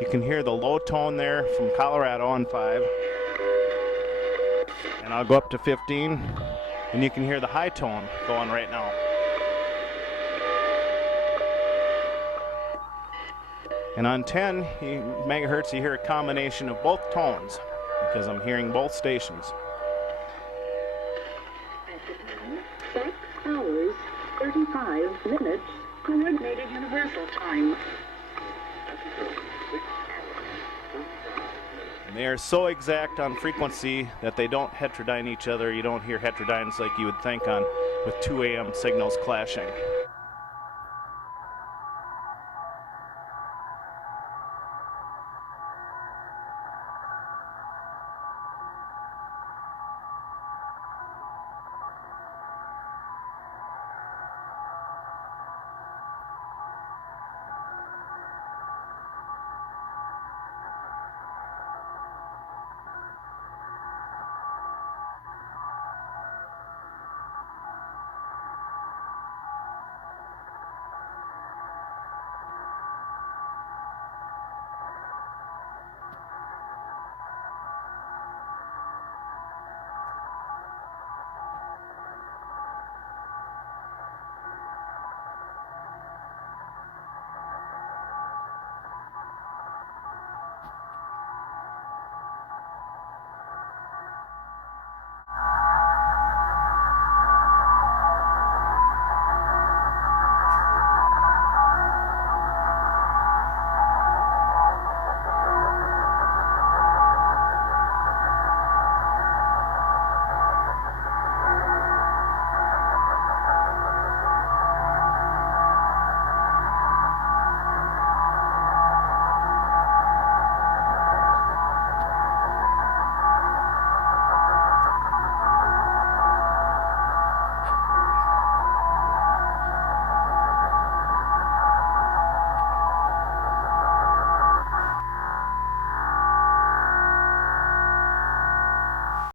You can hear the low tone there from Colorado on 5. And I'll go up to 15, and you can hear the high tone going right now. And on 10 megahertz, you hear a combination of both tones because I'm hearing both stations. At the time, 6 hours, 35 minutes, coordinated universal time. And they are so exact on frequency that they don't heterodyne each other. You don't hear heterodynes like you would think on with 2 AM signals clashing.